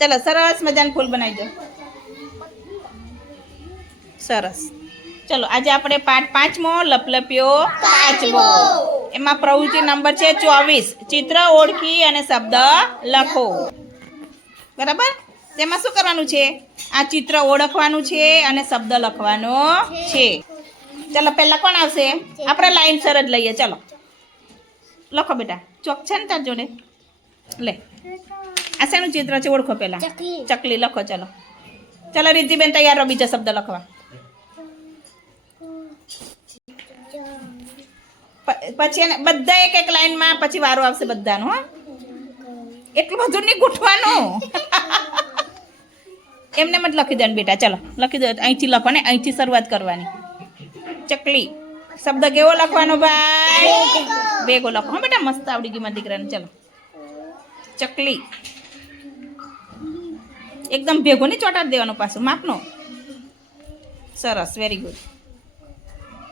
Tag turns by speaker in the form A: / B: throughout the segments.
A: ચાલો, સરસ મજાનું ફૂલ બનાવી દો. સરસ. ચલો, આજે આપણે પાઠ પાંચમો, લપલપ્યો પાંચમો. એમાં પ્રવૃત્તિ નંબર છે ચોવીસ. ચિત્ર ઓળખી અને શબ્દ લખો. બરાબર? તેમાં શું કરવાનું છે? આ ચિત્ર ઓળખવાનું છે અને શબ્દ લખવાનો છે. ચલો, પહેલા કોણ આવશે? આપણે લાઈન સર જ લઈએ. ચલો. લખો બેટા. ચોક છે ને તાર જોડે? લે. આ શેનું ચિત્ર છે? ઓળખો પહેલા.
B: ચકલી.
A: લખો ચલો. ચલો રીતિબેન તૈયાર રહો બીજા શબ્દ લખવા. પછી એને બધા એક એક લાઈનમાં પછી વારો આવશે બધાનો હો. એટલું બધું નહીં ગૂંઠવાનું એમને મત લખી દો બેટા ચલો. લખી દો અહીંથી લખો ને અહીંથી શરૂઆત કરવાની. ચકલી શબ્દ કેવો લખવાનો ભાઈ? બેગો લખો. હા બેટા મસ્ત આવડી ગઈ મારા દીકરાને. ચલો. ચકલી. એકદમ ભેગો નહીં ચોટાડી દેવાનો પાછું, માપનો. સરસ વેરી ગુડ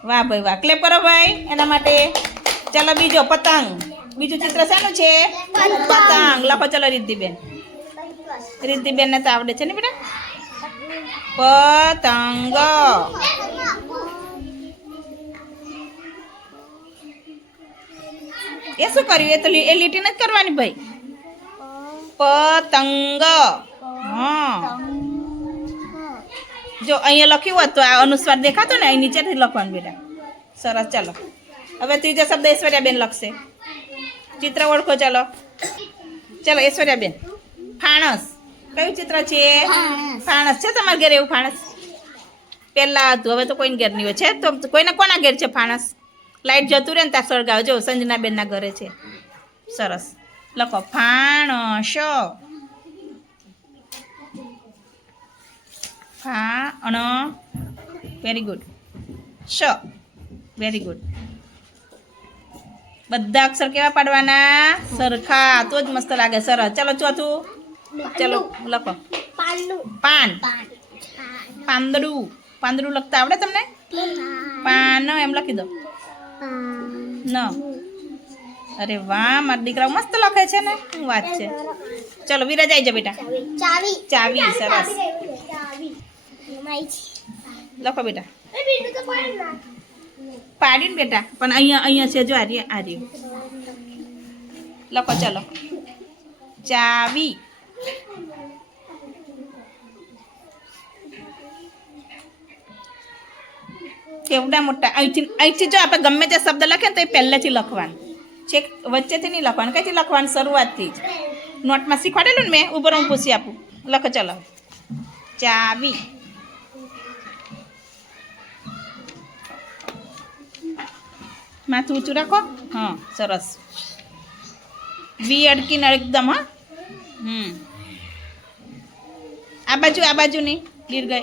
A: વાહ ભાઈ, વાહ. ક્લેપ કરો ભાઈ, એના માટે. ચાલો બીજો, પતંગ. બીજું ચિત્ર શાનું છે? પતંગ. લખો, ચાલો રિદ્ધિબેન. રિદ્ધિબેન ને તો આવડે છે ને બેટા? પતંગ. એ શું કર્યું? એ તો એ લીટી નથી કરવાની ભાઈ? પતંગ. હા. જો અહીંયા લખ્યું હોત તો આ અનુસ્વાર દેખાતો ને અહીં નીચેથી લખવાનું બેટા. સરસ ચાલો. હવે ત્રીજો શબ્દ ઐશ્વર્યાબેન લખશે. ચિત્ર ઓળખો ચાલો. ચાલો ઐશ્વર્યાબેન. ફાણસ. કયું ચિત્ર છે? ફાણસ. છે તમારા ઘરે એવું ફાણસ? પહેલાં હતું. હવે તો કોઈને ઘેર નહીં હોય. છે તો કોઈને કોના ઘેર છે ફાણસ? લાઈટ જતું રહે ને ત્યાં સળગાવ. જો સંજનાબેનના ઘરે છે. સરસ. લખો ફાણસ. ફાણ વેરી ગુડ શ? વેરી ગુડ બધા અક્ષર કેવા પાડવાના? સરખા. તો જ મસ્ત લાગે. સરસ. ચલો ચોથું. ચલો લખો. પાન.
B: પાન.
A: પાંદડું. પાંદડું લખતા આવડે તમને? પાન. એમ લખી દો. ન. અરે વાહ મારા દીકરા મસ્ત લખે છે ને. શું વાત છે. ચલો વિરાજ આવી જા બેટા.
B: ચાવી.
A: ચાવી સરસ. લખો બેટા.
B: પાડ્યું ના
A: બેટા પણ અહીંયા અહીંયા છે જો આ રહ્યું લખો ચલો. ચાવી. કેવડા મોટા અહીંથી અહીંથી જો આપણે ગમે તે શબ્દ લખીએ ને તો એ પહેલેથી લખવાનું. છેક વચ્ચેથી નહીં લખવાનું કઈથી લખવાનું? શરૂઆતથી જ. નોટમાં શીખવાડેલું ને મેં? ઉપર હું પૂછી આપું. લખો ચલો. ચાવી. માથું ઊંચું રાખો. હા, સરસ. વી અડકીને એકદમ, હા. હમ. આ બાજુ આ બાજુ નહીં દીર્ઘય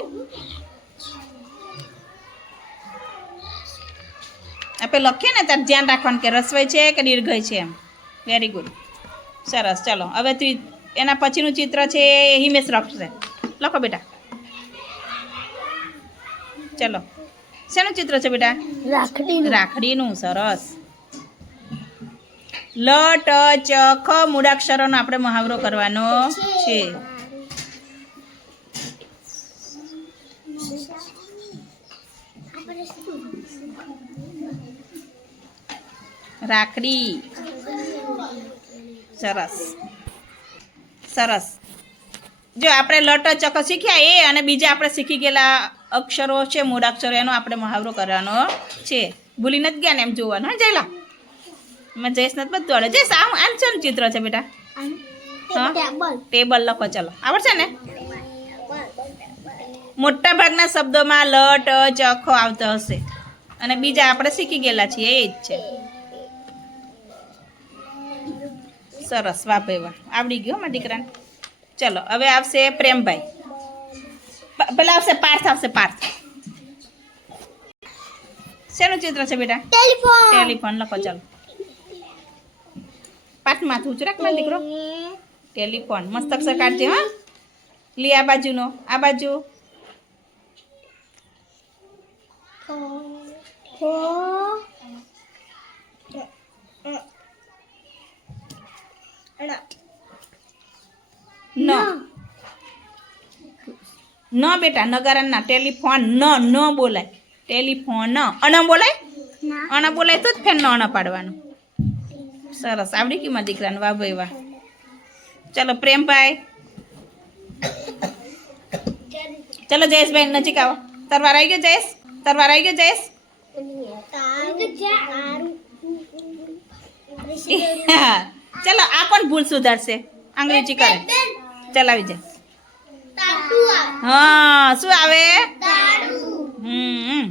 A: આપણે લખીએ ને ત્યારે ધ્યાન રાખવાનું કે રસવાઈ છે કે દીર્ઘય છે એમ. વેરી ગુડ સરસ, ચાલો. હવે તું એના પછીનું ચિત્ર છે એ હિમેશ લખશે લખો બેટા. ચલો. શેનું ચિત્ર છે બેટા?
B: રાખડી
A: રાખડીનું સરસ. લ ટ ચ ખ મૂળાક્ષરોનો આપણે મહાવરો કરવાનો છે. રાખડી. સરસ. સરસ. જો આપણે લટ ચક શીખ્યા એ અને બીજા આપણે શીખી ગયેલા અક્ષરો છે મૂળાક્ષરો એનો આપણે મહાવરો કરવાનો છે. ભૂલી નથી ગયા ને એમ જોવાનું. હા જયલા. મેં જઈશ નથી બધું આવડે. જઈશ આ આમ છે ચિત્ર છે બેટા. હા?
B: ટેબલ
A: લખો ચાલો. આવડશે ને? મોટા ભાગના શબ્દોમાં લ ટ ચ ખ આવતો હશે. અને બીજા આપણે શીખી ગયેલા છીએ એ જ છે. સરસ વાહ ભાઈ વાહ. આવડી ગયો મારા દીકરાને. ચલો હવે આવશે પ્રેમભાઈ. પેલા આવશે પાર્થ આવશે પાર્થ શેનું ચિત્ર છે બેટા
B: ટેલિફોન
A: ટેલિફોન લખો ચાલો પાર્થ માથું ઊંચું રાખ દીકરો ટેલિફોન મસ્ત અક્ષર કાઢજે હા લી આ બાજુનો આ બાજુ ન ન બેટા નગારાના ટેલિફોન ન ન બોલાય. ટેલિફોન અણ બોલાય? અણ બોલાય તો જ ફેર ન અણ પાડવાનું. સરસ. આવડી મારા દીકરાને. વાહ ભાઈ વાહ. ચલો પ્રેમભાઈ. ચલો જયેશભાઈ નજીક આવો. તરવાર આવી ગયો જયેશ? તરવાર આવી ગયો જયેશ. ચલો આ પણ ભૂલ સુધારશે? આંગળી ચીકાવે ચલાવી જાય હા શું આવે? હમ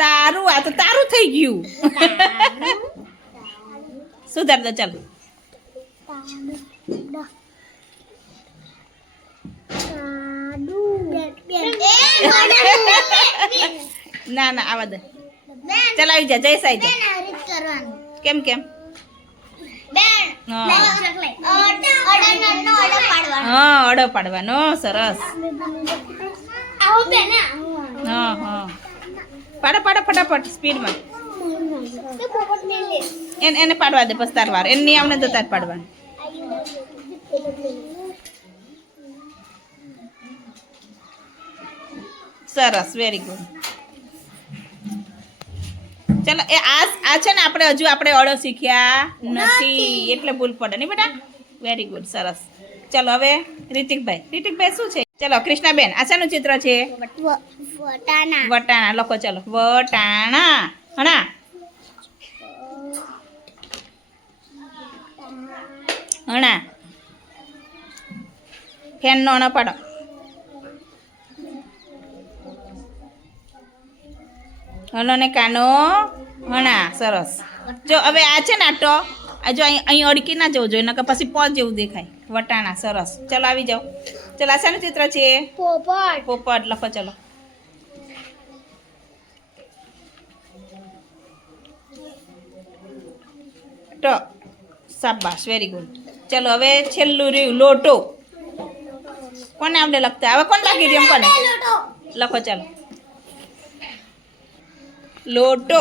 A: તારું આ તો તારું થઈ ગયું. સુધાર દો ચાલો. ના ના આવા દે. ચલાવી જા જય સાઈ કેમ કેમ? હા. હા અડો પાડવાનો સરસ હા હા પાડો પાડો ફટાફટ સ્પીડમાં એને એને પાડવા દે પછી તાર વાર એને નહીં આવને તો તાર પાડવાનું સરસ વેરી ગુડ ચલો એ આ આ છે ને આપણે હજુ આપણે અડો શીખ્યા નથી એટલે ભૂલ પડે. નહીં બેટા? વેરી ગુડ સરસ. ચલો હવે રિતિકભાઈ. રિતિકભાઈ શું છે? ચલો કૃષ્ણાબેન આ શાનું ચિત્ર છે?
B: વટાણા.
A: વટાણા. લખો ચલો. વટાણા. હણા. હણા. ફેન નો અણ પાડો. હલો ને કાનો હણા સરસ. જો હવે આ છે ને આટો આ જો અહીં અહીં અડકી ના જવું જોઈએ નકર પછી પોચ જેવું દેખાય. વટાણા સરસ. ચલો આવી જાઓ. ચલો આ શાનું ચિત્ર છે?
B: પોપટ.
A: પોપટ. લખો ચલો. ટ. શાબાશ વેરી ગુડ ચલો હવે છેલ્લું રહ્યું લોટો. કોને આવડે લખતા? હવે કોણ લાગી રહ્યું કોને? લખો ચાલો. લોટો.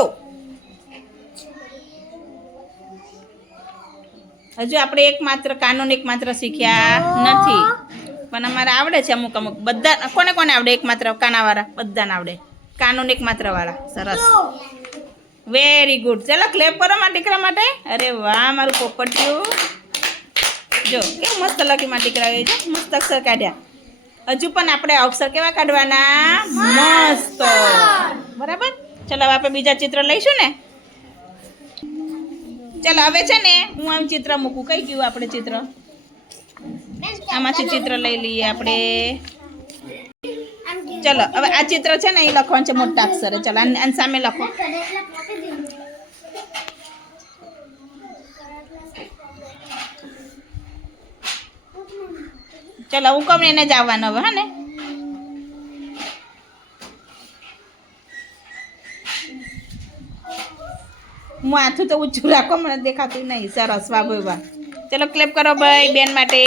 A: હજુ આપણે એક માત્ર કાનૂન એક માત્ર શીખ્યા નથી. પણ અમારે આવડે છે અમુક અમુક. બધા, કોને કોને આવડે? એક માત્ર કાનાવાળા? બધાને આવડે. કાનૂન એક માત્ર વાળા સરસ. વેરી ગુડ ચાલો ક્લેપ કરો મારા દીકરા માટે. અરે વાહ, મારું પોપટિયું. જો, કેવું મસ્ત લખી મારા દીકરા જો, મસ્ત અક્ષર કાઢ્યા. હજુ પણ આપણે અક્ષર કેવા કાઢવાના? મસ્ત. બરાબર? ચલો આપણે બીજા ચિત્ર લઈશું ને. ચાલો, હવે છે ને હું આમ ચિત્ર મૂકું. કઈ ગયું આપણે ચિત્ર? આમાંથી ચિત્ર લઈ લઈએ આપણે. ચલો, હવે આ ચિત્ર છે ને એ લખવાનું છે મોટા અક્ષરે ચલો, આની સામે લખો. ચલો, હું કમ એને જ આવવાનો હવે, હા ને? માથું તો ઊંચું રાખો મને દેખાતું નહીં. સરસ, વાહ ભાઈ વાહ. ચલો ક્લેપ કરો, ભાઈ, બેન માટે.